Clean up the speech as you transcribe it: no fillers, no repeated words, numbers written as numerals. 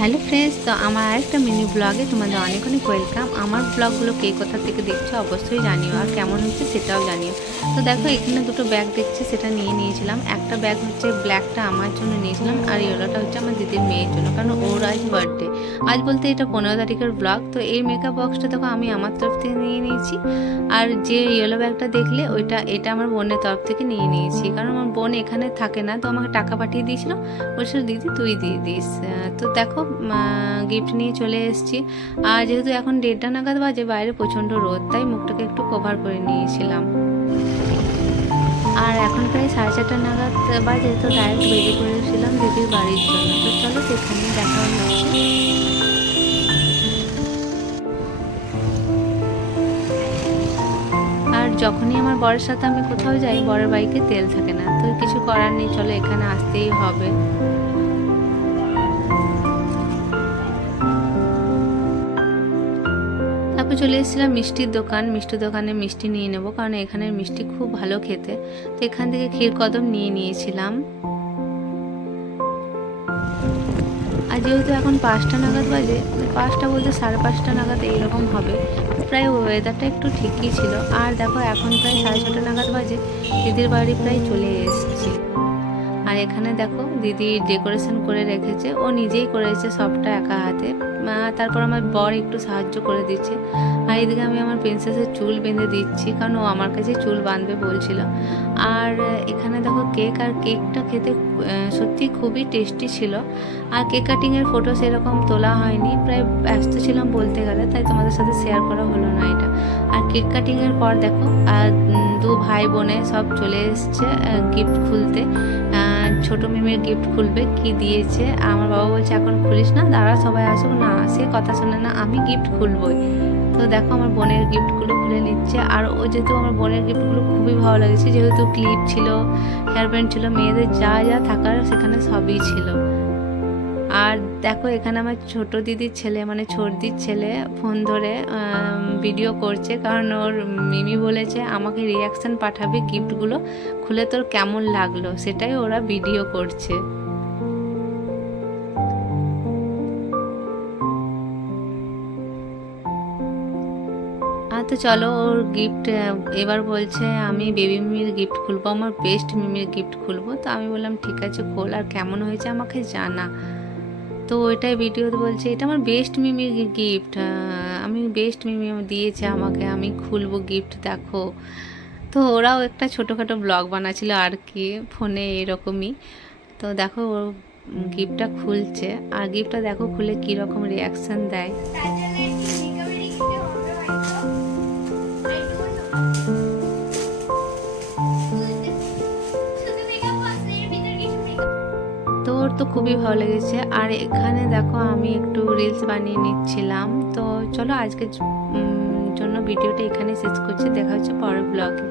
Hello friends, তো আমার আরেকটা মিনি ব্লগে তোমাদের অনেক অনেক ওয়েলকাম। আমার ব্লগগুলো কে কোথা থেকে দেখছো অবশ্যই জানিও, আর কেমন হচ্ছে সেটাও জানিও। তো দেখো এখানে দুটো ব্যাগ দেখছি, সেটা নিয়েছিলাম। একটা ব্যাগ হচ্ছে ব্ল্যাকটা আমার জন্য নিয়েছিলাম, আর ইয়েলোটা হচ্ছে আমার দিদির মেয়ের জন্য, কারণ ওর আজ বার্থডে। আজ বলতে এটা 15 তারিখের ব্লগ। তো এই মেকআপ বক্সটা দেখো আমি আমার তরফ থেকে নিয়ে নিয়েছি, আর যে ইয়েলো ব্যাগটা দেখলে এটা আমার বোনের তরফ থেকে নিয়ে নিয়েছি, কারণ আমার বোন এখানে থাকে না, তো আমাকে টাকা পাঠিয়ে দিয়েছিল, বলছিল দিদি তুই দিয়ে দিস। তো দেখো গিফট নিয়ে চলে এসেছি। আর যেহেতু এখন 1:30 নাগাদ বাজে, বাইরে প্রচণ্ড রোদ, তাই মুখটাকে একটু কভার করে নিয়েছিলাম। আর এখন প্রায় 4:30 নাগাদ বাজে, তো ডাইরেক্ট বেরিয়ে পড়েছিলাম দিদির বাড়ির জন্য। তো চলো সেখানে দেখা হচ্ছে। আর যখনই আমার বরের সাথে আমি কোথাও যাই, বরের বাইকে তেল থাকে না, তো কিছু করার নেই, চলো এখানে আসতেই হবে। তারপর চলে এসেছিলাম মিষ্টির দোকানে মিষ্টি নিয়ে নেবো, কারণ এখানের মিষ্টি খুব ভালো খেতে। তো এখান থেকে ক্ষীরকদম নিয়ে নিয়েছিলাম। আর যেহেতু এখন 5টা নাগাদ বাজে, 5টা বলতে 5:30 নাগাদ এইরকম হবে, প্রায় ওয়েদারটা একটু ঠিকই ছিল। আর দেখো এখন প্রায় 6:30 নাগাদ বাজে, দিদির বাড়ি প্রায় চলে এসেছি। আর এখানে দেখো দিদি ডেকোরেশন করে রেখেছে, ও নিজেই করেছে সবটা একা হাতে। তারপর আমার বর একটু সাহায্য করে দিচ্ছে। আর এদিকে আমি আমার প্রিন্সেসের চুল বেঁধে দিচ্ছি, কারণ ও আমার কাছে চুল বাঁধবে বলছিল। আর এখানে দেখো কেক, আর কেকটা খেতে সত্যি খুবই টেস্টি ছিল। আর কেক কাটিংয়ের ফটো সেরকম তোলা হয়নি, প্রায় ব্যস্ত ছিলাম বলতে গেলে, তাই তোমাদের সাথে শেয়ার করা হলো না এটা। আর কেক কাটিংয়ের পর দেখো আর দু ভাই বোনে সব চলে এসছে গিফট খুলতে। ছোট মিমির গিফট খুলবে, কি দিয়েছে। আমার বাবা বলছে এখন খুলিস না, দাঁড়া সবাই আসুক না, সে কথা শোনে না, আমি গিফট খুলবই। তো দেখো আমার বোনের গিফটগুলো খুলে নিচ্ছে। আর ও যেহেতু আমার বোনের গিফটগুলো খুবই ভালো লেগেছে, যেহেতু ক্লিপ ছিল, হেয়ার ব্যান্ড ছিল, মেয়েদের যা যা থাকার সেখানে সবই ছিল। আর দেখো এখানে আমার ছোট দিদির ছেলে, মানে ছোটদির ছেলে ফোন ধরে ভিডিও করছে, কারণ ওর মিমি বলেছে আমাকে রিয়াকশান পাঠাবে গিফটগুলো খুলে তোর কেমন লাগলো, সেটাই ওরা ভিডিও করছে। আর তো চলো ওর গিফট এবার বলছে আমি বেবি মিমির গিফট খুলবো, আমার বেস্ট মিমির গিফট খুলবো। তো আমি বললাম ঠিক আছে খোল, আর কেমন হয়েছে আমাকে জানা। তো ওইটাই ভিডিওতে বলছে এটা আমার বেস্ট মিমির গিফট, আমি বেস্ট মিমি দিয়েছে আমাকে, আমি খুলবো গিফট দেখো। তো ওরাও একটা ছোটোখাটো ব্লগ বানাচ্ছিল আর কি ফোনে এরকমই। তো দেখো ও গিফটটা খুলছে, আর গিফটটা দেখো খুলে কীরকম রিয়াকশান দেয়। তো ওর তো খুবই ভালো লেগেছে। আর এখানে দেখো আমি একটু রিলস বানিয়ে নিচ্ছিলাম। তো চলো আজকের জন্য ভিডিওটা এখানে শেষ করছি, দেখা হচ্ছে পরের ব্লগে।